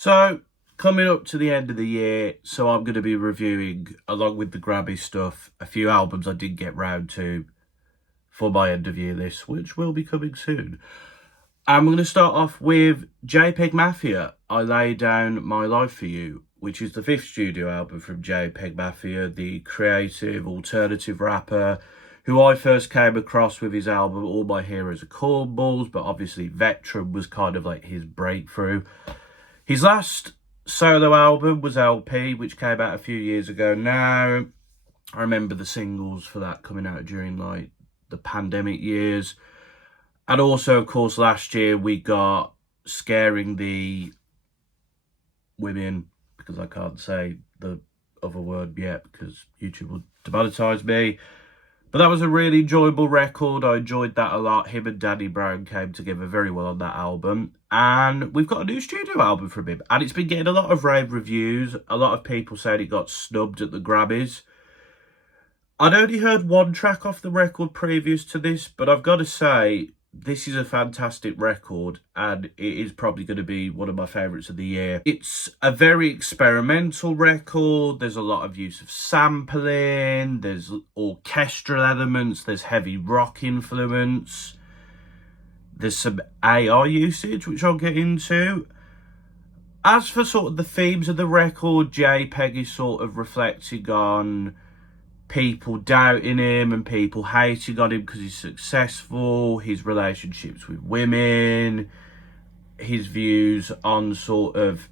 So, coming up to the end of the year, so I'm going to be reviewing, along with the grabby stuff, a few albums I did get round to for my end of year list, which will be coming soon. I'm going to start off with JPEGMAFIA, I Lay Down My Life For You, which is the fifth studio album from JPEGMAFIA, the creative alternative rapper who I first came across with his album All My Heroes Are Cornballs, but obviously Veteran was kind of like his breakthrough. His last solo album was LP, which came out a few years ago now. I remember the singles for that coming out during like the pandemic years. And also, of course, last year we got Scaring the Women, because I can't say the other word yet because YouTube will demonetize me. But that was a really enjoyable record. I enjoyed that a lot. Him and Danny Brown came together very well on that album. And we've got a new studio album from him. And it's been getting a lot of rave reviews. A lot of people said it got snubbed at the Grammys. I'd only heard one track off the record previous to this, but I've got to say, this is a fantastic record, and it is probably going to be one of my favourites of the year. It's a very experimental record. There's a lot of use of sampling, there's orchestral elements, there's heavy rock influence, there's some AI usage, which I'll get into. As for sort of the themes of the record, JPEG is sort of reflecting on people doubting him and people hating on him because he's successful, his relationships with women, his views on sort of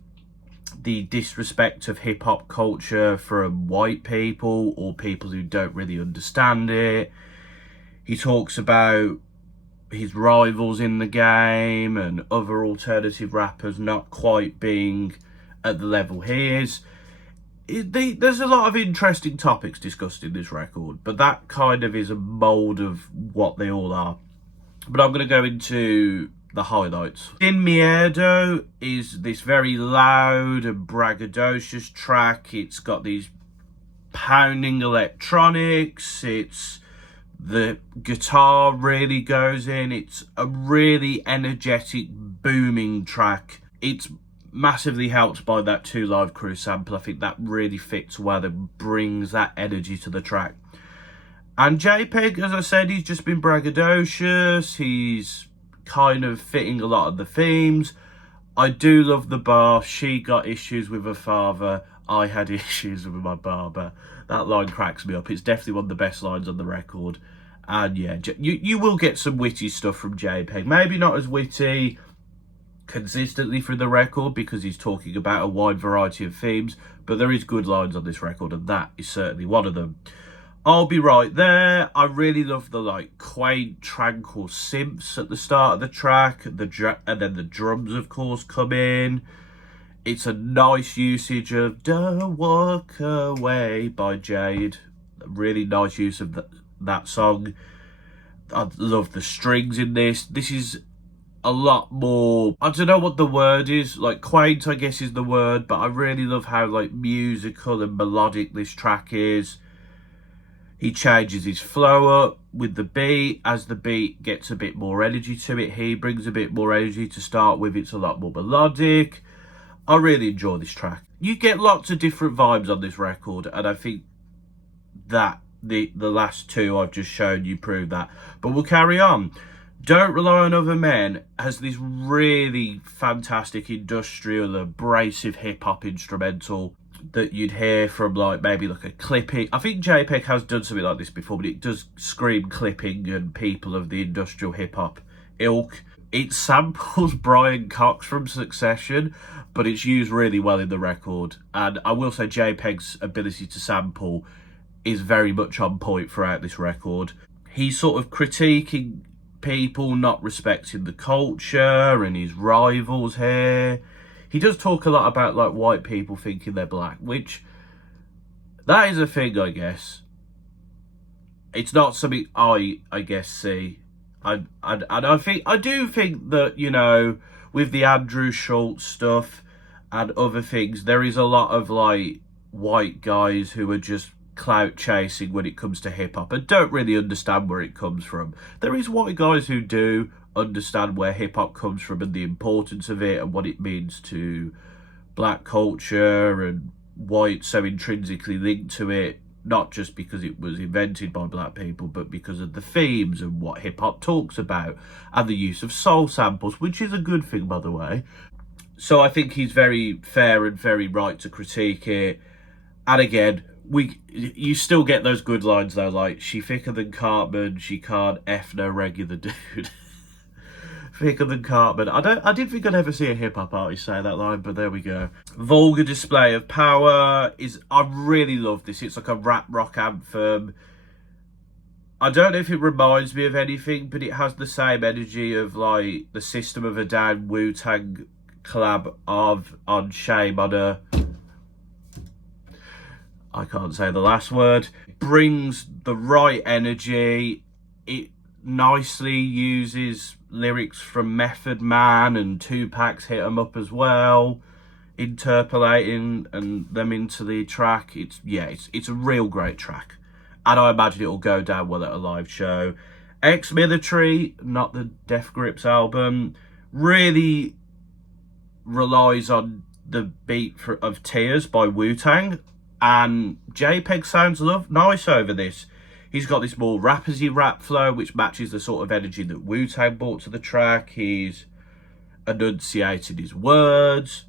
the disrespect of hip-hop culture from white people or people who don't really understand it. He talks about his rivals in the game and other alternative rappers not quite being at the level he is. There's a lot of interesting topics discussed in this record, but that kind of is a mould of what they all are. But I'm going to go into the highlights. Sin Miedo is this very loud and braggadocious track. It's got these pounding electronics. The guitar really goes in. It's a really energetic, booming track. It's massively helped by that 2 Live Crew sample. I think that really fits well and brings that energy to the track. And JPEG, as I said, he's just been braggadocious. He's kind of fitting a lot of the themes. I do love the bar, she got issues with her father, I had issues with my barber. That line cracks me up. It's definitely one of the best lines on the record. And yeah, you will get some witty stuff from JPEG. Maybe not as witty consistently through the record because he's talking about a wide variety of themes, but there is good lines on this record, and that is certainly one of them. I'll Be Right There. I really love the like quaint, tranquil synths at the start of the track, and then the drums, of course, come in. It's a nice usage of "Don't Walk Away" by Jade. A really nice use of that song. I love the strings in this. This is a lot more, I don't know what the word is, like quaint I guess is the word, but I really love how like musical and melodic this track is. He changes his flow up with the beat. As the beat gets a bit more energy to it, he brings a bit more energy to start with. It's a lot more melodic. I really enjoy this track. You get lots of different vibes on this record, and I think that the last two I've just shown you prove that. But we'll carry on. Don't Rely on Other Men has this really fantastic industrial, abrasive hip-hop instrumental that you'd hear from like maybe like a clipping. I think JPEG has done something like this before, but it does scream clipping and people of the industrial hip-hop ilk. It samples Brian Cox from Succession, but it's used really well in the record. And I will say JPEG's ability to sample is very much on point throughout this record. He's sort of critiquing people not respecting the culture and his rivals here. He does talk a lot about like white people thinking they're black, which that is a thing, I guess. It's not something I guess see. I do think that, you know, with the Andrew Schultz stuff and other things, there is a lot of like white guys who are just clout chasing when it comes to hip-hop and don't really understand where it comes from. There is white guys who do understand where hip-hop comes from and the importance of it and what it means to black culture and why it's so intrinsically linked to it, not just because it was invented by black people, but because of the themes and what hip-hop talks about and the use of soul samples, which is a good thing, by the way. So I think he's very fair and very right to critique it. And again, you still get those good lines though, like, she thicker than Cartman, she can't F no regular dude. Thicker than Cartman. I didn't think I'd ever see a hip-hop artist say that line, but there we go. Vulgar display of power is... I really love this. It's like a rap rock anthem. I don't know if it reminds me of anything, but it has the same energy of, like, the System of a Down Wu-Tang collab on Shame on a... I can't say the last word. It brings the right energy. It nicely uses lyrics from Method Man and Tupac's Hit 'Em Up as well, interpolating and them into the track. It's a real great track, and I imagine it'll go down well at a live show. Ex-Military, not the Death Grips album, really relies on the beat of Tears by Wu-Tang, and JPEG sounds nice over this. He's got this more rappersy rap flow, which matches the sort of energy that Wu-Tang brought to the track. He's enunciated his words,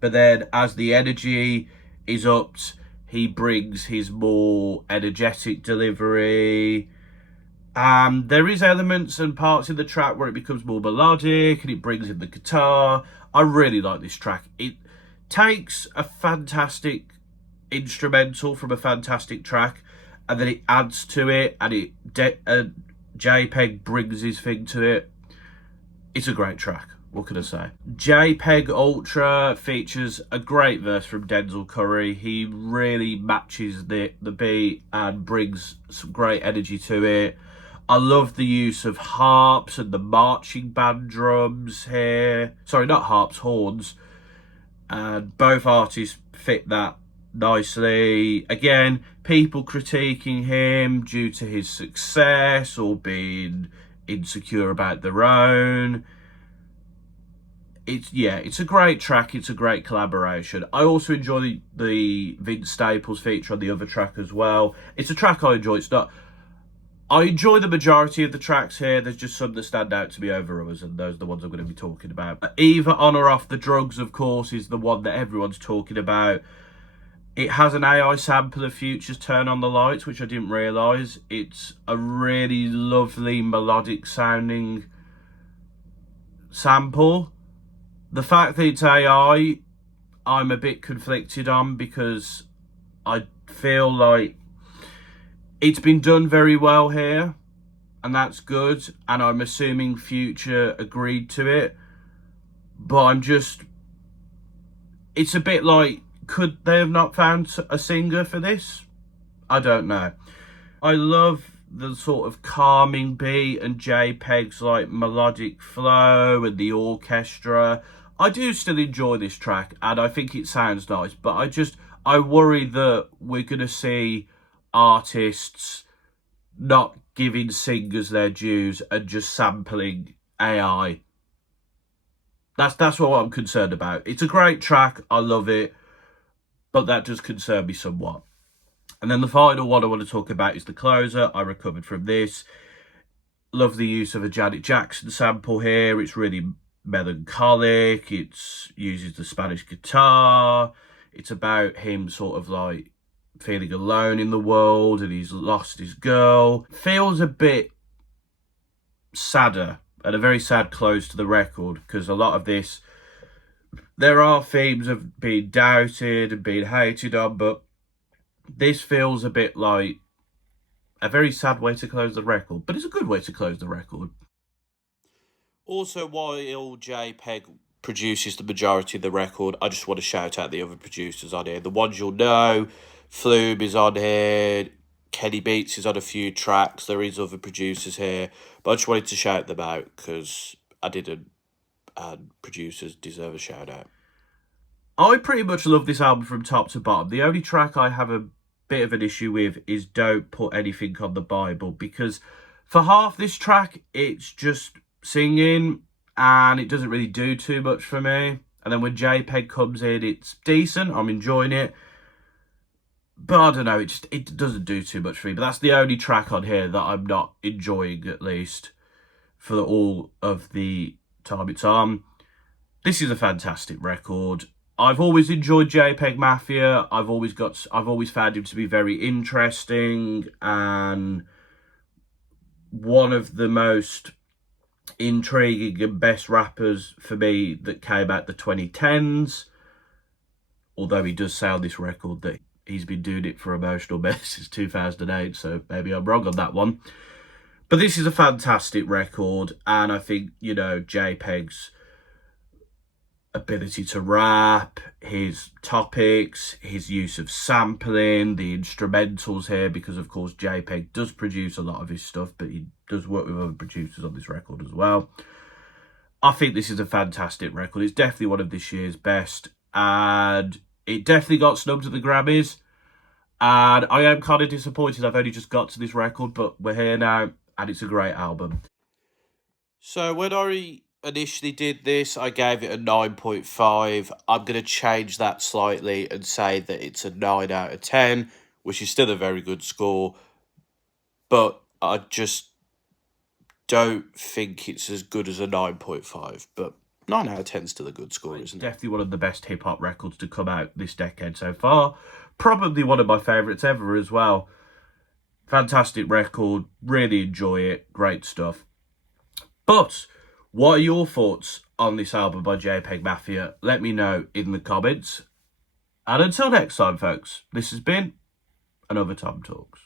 but then as the energy is upped, he brings his more energetic delivery. There is elements and parts in the track where it becomes more melodic and it brings in the guitar. I really like this track. It takes a fantastic instrumental from a fantastic track, and then it adds to it, and JPEG brings his thing to it. It's a great track. What can I say? JPEG Ultra features a great verse from Denzel Curry. He really matches the beat and brings some great energy to it. I love the use of harps and the marching band drums here. Sorry, not harps, horns. And both artists fit that nicely. Again, people critiquing him due to his success or being insecure about their own. It's a great track. It's a great collaboration. I also enjoy the Vince Staples feature on the other track as well. It's a track I enjoy. I enjoy the majority of the tracks here. There's just some that stand out to me over others, and those are the ones I'm going to be talking about. Either On or Off the Drugs, of course, is the one that everyone's talking about. It has an AI sample of Future's Turn on the Lights, which I didn't realise. It's a really lovely, melodic sounding sample. The fact that it's AI, I'm a bit conflicted on, because I feel like it's been done very well here, and that's good, and I'm assuming Future agreed to it, but it's a bit like, could they have not found a singer for this? I don't know. I love the sort of calming beat and JPEG's like melodic flow and the orchestra. I do still enjoy this track, and I think it sounds nice, but I worry that we're going to see artists not giving singers their dues and just sampling AI. That's what I'm concerned about. It's a great track, I love it, but that does concern me somewhat. And then the final one I want to talk about is the closer. I recovered from this. Love the use of a Janet Jackson sample here. It's really melancholic. It uses the Spanish guitar. It's about him sort of like feeling alone in the world, and he's lost his girl. Feels a bit sadder, and a very sad close to the record, because a lot of this, there are themes of being doubted and being hated on, but this feels a bit like a very sad way to close the record, but it's a good way to close the record. Also, while JPEG produces the majority of the record, I just want to shout out the other producers on here. The ones you'll know: Flume is on here, Kenny Beats is on a few tracks, there is other producers here, but I just wanted to shout them out because I didn't, and producers deserve a shout out. I pretty much love this album from top to bottom. The only track I have a bit of an issue with is Don't Put Anything on the Bible, because for half this track, it's just singing, and it doesn't really do too much for me. And then when JPEG comes in, it's decent. I'm enjoying it. But I don't know, it doesn't do too much for me. But that's the only track on here that I'm not enjoying, at least, for all of the time it's on. This is a fantastic record. I've always enjoyed JPEGMAFIA. I've always found him to be very interesting and one of the most intriguing and best rappers for me that came out the 2010s. Although he does say on this record that he's been doing it for emotional mess since 2008, so maybe I'm wrong on that one. But this is a fantastic record, and I think, you know, JPEG's ability to rap, his topics, his use of sampling, the instrumentals here, because of course JPEG does produce a lot of his stuff, but he does work with other producers on this record as well. I think this is a fantastic record. It's definitely one of this year's best, and it definitely got snubbed at the Grammys, and I am kind of disappointed. I've only just got to this record, but we're here now, and it's a great album. So when I initially did this, I gave it a 9.5. I'm going to change that slightly and say that it's a 9 out of 10, which is still a very good score, but I just don't think it's as good as a 9.5, but 9 out of 10 is still a good score, isn't it? Definitely one of the best hip-hop records to come out this decade so far. Probably one of my favourites ever as well. Fantastic record. Really enjoy it. Great stuff. But what are your thoughts on this album by JPEGMAFIA? Let me know in the comments. And until next time, folks, this has been another TomTalks.